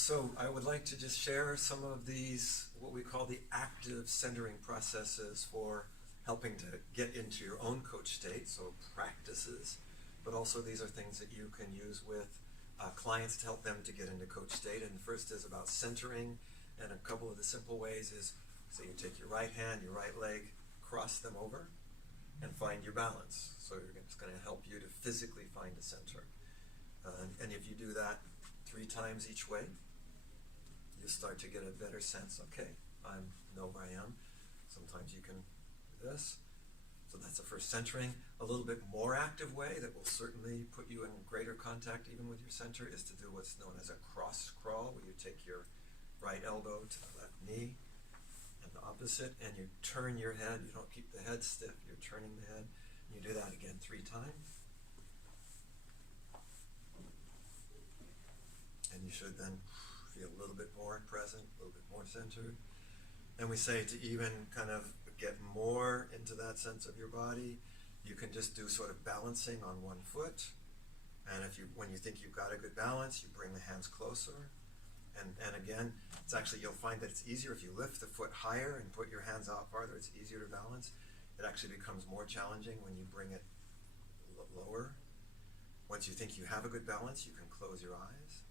So I would like to just share some of these, what we call the active centering processes for helping to get into your own coach state, so practices, but also these are things that you can use with clients to help them to get into coach state. And the first is about centering, and a couple of the simple ways is, so you take your right hand, your right leg, cross them over, and find your balance. So it's going to help you to physically find a center. And if you do that 3 times each way, you'll start to get a better sense. Okay, I know where I am. Sometimes you can do this. So that's the first centering. A little bit more active way that will certainly put you in greater contact even with your center is to do what's known as a cross crawl, where you take your right elbow to the left knee and the opposite, and you turn your head. You don't keep the head stiff. You're turning the head. You do that again 3 times. And you should then feel a little bit more present, a little bit more centered. And we say to even kind of get more into that sense of your body, you can just do sort of balancing on one foot. And when you think you've got a good balance, you bring the hands closer. And again, it's actually, you'll find that it's easier if you lift the foot higher and put your hands out farther. It's easier to balance. It actually becomes more challenging when you bring it lower. Once you think you have a good balance, you can close your eyes.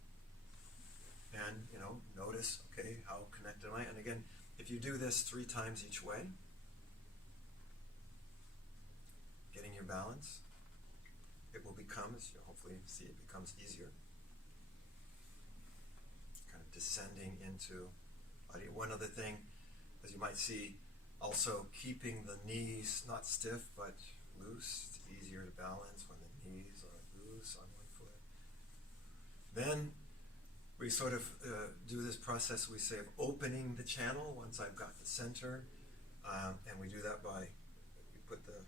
And, notice, okay, how connected am I? And again, if you do this 3 times each way, getting your balance, it will become, as you hopefully see, it becomes easier. Kind of descending into body. One other thing, as you might see, also keeping the knees not stiff but loose. It's easier to balance when the knees are loose on one foot. Then we sort of do this process, we say, of opening the channel once I've got the center. And we do that by, you put the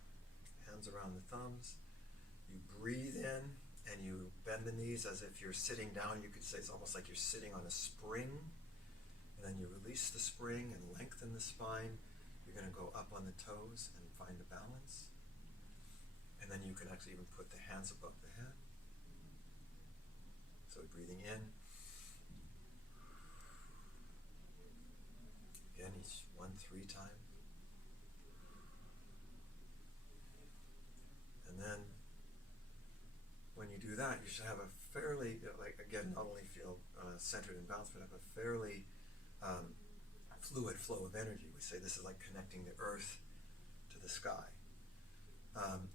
hands around the thumbs, you breathe in, and you bend the knees as if you're sitting down. You could say it's almost like you're sitting on a spring. And then you release the spring and lengthen the spine. You're going to go up on the toes and find the balance. And then you can actually even put the hands above the head. So breathing in. Again, each one 3 times. And then when you do that, you should have a fairly, again, not only feel centered and balanced, but have a fairly fluid flow of energy. We say this is like connecting the earth to the sky.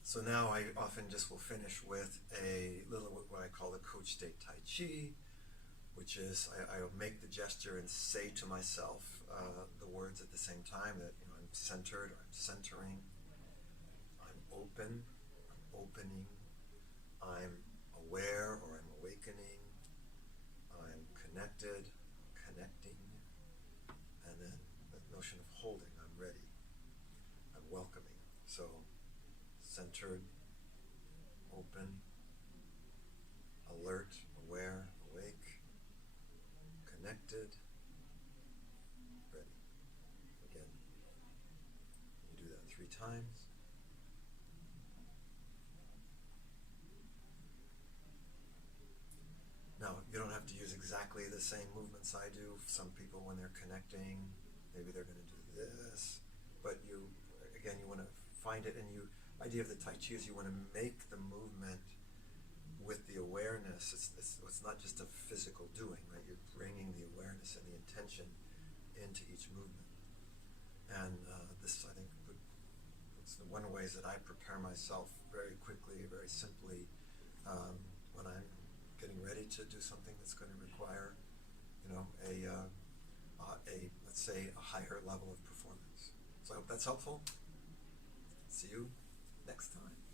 So now I often just will finish with a little what I call the coach state tai chi, which is I'll make the gesture and say to myself the words at the same time that I'm centered, or I'm centering, I'm open, I'm opening, I'm aware or I'm awakening, I'm connected, connecting, and then the notion of holding, I'm ready, I'm welcoming. So centered, open, alert, aware, awake, connected, ready. Again, you do that 3 times. Now, you don't have to use exactly the same movements I do. Some people, when they're connecting, maybe they're going to do this. But you want to find it, and idea of the Tai Chi is you want to make the movement with the awareness. It's not just a physical doing, right? You're bringing the awareness and the intention into each movement. And this, I think, it's one of the ways that I prepare myself very quickly, very simply, when I'm getting ready to do something that's going to require, let's say, a higher level of performance. So I hope that's helpful. See you next time.